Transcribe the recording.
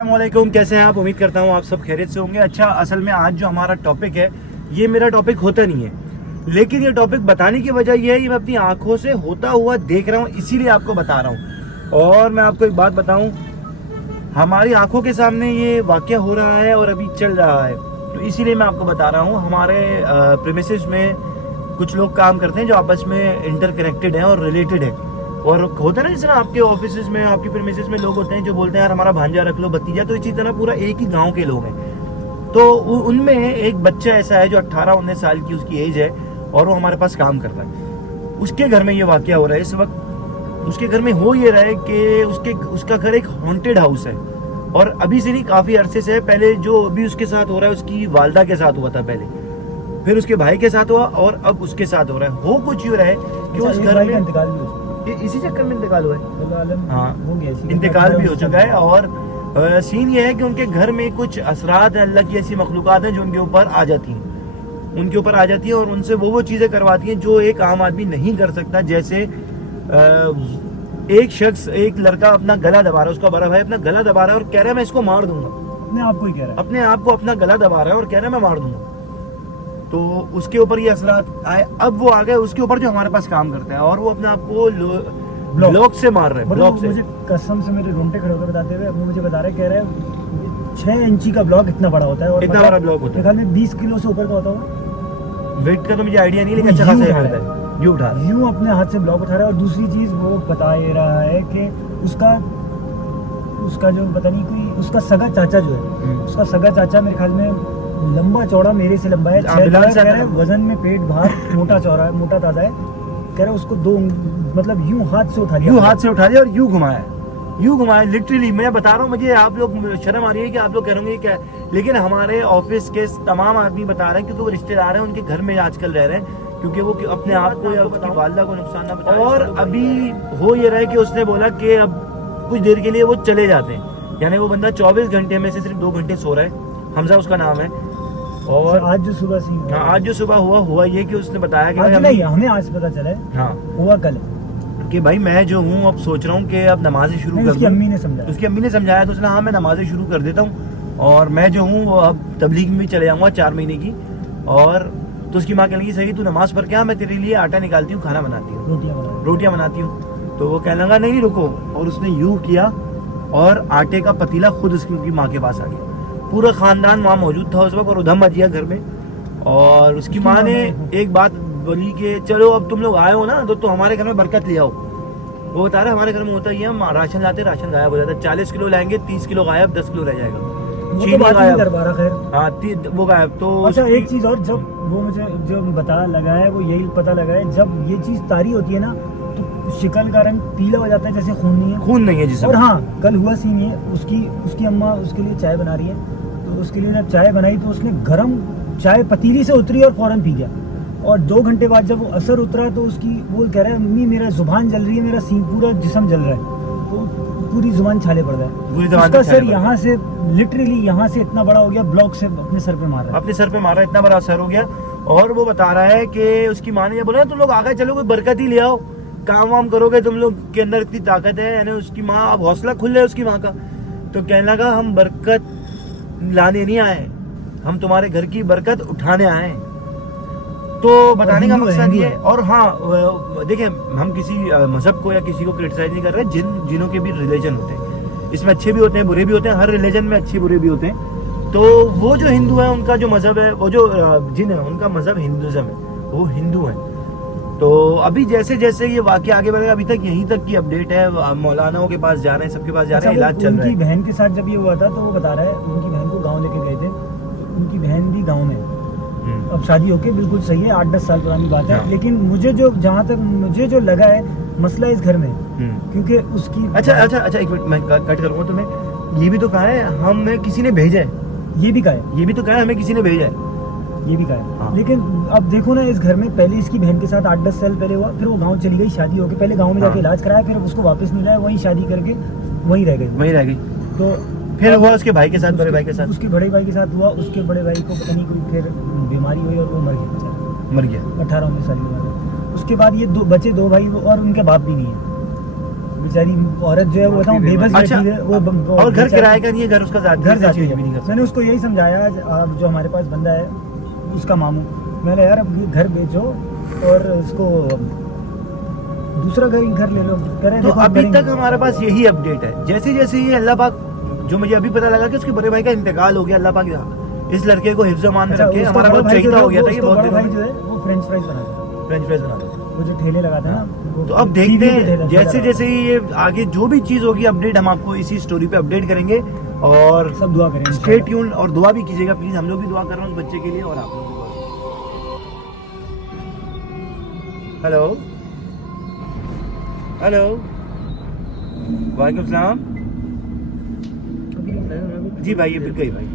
अस्सलामुअलैकुम, कैसे हैं आप। उम्मीद करता हूँ आप सब खैरियत से होंगे। अच्छा, असल में आज जो हमारा टॉपिक है ये मेरा टॉपिक होता नहीं है, लेकिन ये टॉपिक बताने की वजह ये है कि मैं अपनी आंखों से होता हुआ देख रहा हूँ, इसीलिए आपको बता रहा हूँ। और मैं आपको एक बात बताऊँ, हमारी आंखों के सामने ये वाक़या हो रहा है और अभी चल रहा है, तो इसीलिए मैं आपको बता रहा हूँ। हमारे प्रीमिसेस में कुछ लोग काम करते हैं जो आपस में इंटरकनेक्टेड हैं और रिलेटेड है। और होता है ना, जैसे आपके ऑफिस में, आपकी प्रीमिसेस में लोग होते हैं जो बोलते हैं यार हमारा भांजा रख लो, भतीजा। तो इसी तरह पूरा एक ही गांव के लोग हैं। तो उनमें एक बच्चा ऐसा है जो 18-19 साल की उसकी एज है और वो हमारे पास काम करता है। उसके घर में ये वाकया हो रहा है इस वक्त। उसके घर में हो ये रहा है कि उसका घर एक हॉन्टेड हाउस है, और अभी से नहीं, काफ़ी अरसे से है। पहले जो अभी उसके साथ हो रहा है उसकी वालदा के साथ हुआ था पहले, फिर उसके भाई के साथ हुआ और अब उसके साथ हो रहा है। हो कुछ यूँ रहा है कि उस घर में इंतकाल भी इसी चक्कर में इंतकाल हुआ है। हाँ, इंतकाल भी हो चुका है। और सीन ये है कि उनके घर में कुछ असरात अल्लाह की ऐसी मखलूकात हैं जो उनके ऊपर आ जाती हैं, और उनसे वो चीज़ें करवाती हैं जो एक आम आदमी नहीं कर सकता। जैसे एक शख्स, एक लड़का अपना गला दबा रहा है, उसका बड़ा भाई अपना गला दबा रहा है और कह रहा है मैं इसको मार दूंगा। अपने आप को अपना गला दबा रहा है और कह रहा है मैं मार दूंगा। तो उसके ऊपर ये असरात आए। अब वो आ गए उसके ऊपर जो हमारे पास काम करता है, और वो अपने आप को ब्लॉक से मार रहे हैं। ब्लॉक से मुझे कसम से मेरे रोंगटे खड़े होकर बताते हुए अपने मुझे बता रहे, कह रहे हैं 6 इंची का ब्लॉक इतना बड़ा होता है, और इतना बड़ा ब्लॉक होता है। में 20 किलो से ऊपर का होता है। वेट का तो मुझे आइडिया नहीं, लेकिन अच्छा खासा है। यूं अपने हाथ से ब्लॉक उठा रहा है। और दूसरी चीज वो बता ये रहा है कि उसका जो पता नहीं कोई उसका सगा चाचा जो है, उसका सगा चाचा मेरे ख्याल में लंबा चौड़ा मेरे से लंबा है, वजन में पेट भार, मोटा चौड़ा है, मोटा ताजा है। कह रहे उसको दो मतलब यूं हाथ से उठा लिया और यूं घुमाया लिटरली। मैं बता रहा हूँ, मुझे आप लोग शर्म आ रही है कि आप लोग कह रहे क्या, लेकिन हमारे ऑफिस के तमाम आदमी बता रहे हैं, क्योंकि वो रिश्तेदार हैं, उनके घर में आजकल रह रहे हैं, क्योंकि वो अपने आप को या उसकी वालिदा को नुकसान ना पहुंचाए। और अभी हो ये रहा है कि उसने बोला कि अब कुछ देर के लिए वो चले जाते हैं, यानी वो बंदा 24 घंटे में से सिर्फ 2 घंटे सो रहा है। हमजा उसका नाम है। और आज जो सुबह हुआ ये कि उसने बताया कि हमें आज पता चला है, हाँ हुआ कल, कि भाई मैं जो हूँ अब सोच रहा हूँ कि अब नमाजें शुरू कर दूं। उसकी अम्मी ने समझाया, तो उसने हाँ मैं नमाजें शुरू कर देता हूँ, और मैं जो हूँ अब तबलीग में भी चले जाऊँगा 4 महीने की। और तो उसकी माँ कहने लगी सही तू नमाज पढ़ के आ, मैं तेरे लिए आटा निकालती हूँ, खाना बनाती हूँ, रोटियाँ बनाती हूँ। तो वो कहने लगा नहीं रुको, और उसने यूँ किया और आटे का पतीला खुद उसकी माँ के पास आ गया। पूरा खानदान वहाँ मौजूद था उस वक्त, और उधम मच गया घर में। और उसकी माँ ने एक बात बोली कि चलो अब तुम लोग आए हो ना, तो हमारे घर में बरकत ले आओ। वो बता रहे हमारे घर में होता ही है, हम राशन लाते, राशन गायब हो जाता है। 40 किलो लाएंगे, 30 किलो गायब, 10 किलो रह जाएगा। चीनी गायब, हाँ वो गायब। तो अच्छा एक चीज और, जब वो मुझे जो बता लगा है, वो यही पता लगा है, जब ये चीज तारी होती है ना तो शिकल का रंग पीला हो जाता है, जैसे खून नहीं है जिसमें। और हाँ, कल हुआ सीन ये, उसकी अम्मा उसके लिए चाय बना रही है, तो उसके लिए जब चाय बनाई तो उसने गर्म चाय पतीली से उतरी और फौरन पी गया। और 2 घंटे बाद जब वो असर उतरा तो वो कह रहा है अम्मी मेरा जुबान जल रही है, मेरा पूरा जिस्म जल रहा है। तो पूरी जुबान छाले पड़ रहा है। उसका सर यहाँ से लिटरली यहाँ से इतना बड़ा हो गया, ब्लॉक से अपने सर पे मारा, इतना बड़ा असर हो गया। और वो बता रहा है कि उसकी माँ ने ये बोला तुम लोग आगे चलो, कोई बरकत ही ले आओ, काम वाम करोगे, तुम लोग के अंदर इतनी ताकत है। यानी उसकी माँ, अब हौसला खुल रहा है उसकी माँ का। तो कहने लगा हम बरकत लाने नहीं आए, हम तुम्हारे घर की बरकत उठाने आए। तो बताने का मकसद ये है। और हाँ देखिए, हम किसी मजहब को या किसी को क्रिटिसाइज नहीं कर रहे, जिनों के भी रिलीजन होते हैं, इसमें अच्छे भी होते हैं बुरे भी होते हैं, हर रिलीजन में अच्छे बुरे भी होते हैं। तो वो जो हिंदू है उनका जो मजहब है, वो जो जिन है उनका मजहब हिंदुज़म है, वो हिंदू है। तो अभी जैसे जैसे ये वाक़या आगे बढ़ेगा, अभी तक यहीं तक की अपडेट है। मौलानाओं के पास जा रहे हैं, सबके पास जा रहे हैं, इलाज चल रहा है। उनकी बहन के साथ जब ये हुआ था तो वो बता रहा है उनकी बहन को गाँव लेके गए थे, तो उनकी बहन भी गाँव में, अब शादी होके बिल्कुल सही है, 8-10 साल पुरानी बात है। लेकिन मुझे जहाँ तक मुझे जो लगा है मसला इस घर में, क्योंकि उसकी अच्छा 1 मिनट मैं कट करूँगा तुम्हें। ये भी तो कहा है हमें किसी ने भेजा है, ये भी कहा है हमें किसी ने भेजा है, ये भी कहा है। हाँ। लेकिन अब देखो ना, इस घर में पहले इसकी बहन के साथ 8-10 साल पहले हुआ, फिर वो गाँव चली गई शादी होके, पहले गाँव में जाके इलाज कराया, फिर उसको वापस नहीं लाया, वहीं शादी करके वहीं रह गई। तो फिर हुआ उसके भाई के साथ, बड़े भाई के साथ, उसके बड़े भाई के साथ हुआ। उसके बड़े भाई को पता नहीं कोई फिर बीमारी हुई और वो मर गया 18-19 साल की उम्र में। उसके बाद ये 2 भाई और उनके बाप भी नहीं है। बेचारी औरत जो है वो बताऊं बेबस अच्छा, बैठी है, वो और घर बेचारी- किराए का नहीं है, घर उसका घर घर जाती चेंज है। भी नहीं कर मैंने उसको यही समझाया जो हमारे पास बंदा है उसका मामू, मैंने यार अब ये घर बेचो और उसको दूसरा घर ले लो, करें तो देखो अभी करेंगे। तक हमारे पास यही अपडेट है। जैसे जैसे ये अल्लाह पाक, जो मुझे अभी पता लगा कि उसके बड़े भाई का इंतकाल हो गया, अल्लाह पाक इस लड़के को हिफ्ज़ अमान में अच्छा, रखे। उसका हमारा बड़ा बहुत भाई जो चहीता है, हो गया था ये उसका बहुत बड़ा दिनों भाई में। जो है वो फ्रेंच फ्राइज बनाता है, फ्रेंच फ्राइज बनाते थे। वो जो ठेले लगाता है ना वो तो अब टीवी देखते पे हैं ठेला जैसे लगाता है। जैसे ही ये आगे जो भी चीज़ होगी अपडेट, हम आपको इसी स्टोरी पे अपडेट करेंगे। और सब दुआ करें स्टे ट्यून और दुआ भी कीजिएगा प्लीज। हम लोग भी दुआ कर रहे हैं उस बच्चे के लिए और आप लोग भी दुआ कीजिए। हेलो हेलो, वालेकुम सलाम। जी भाई, ये बिक गई भाई।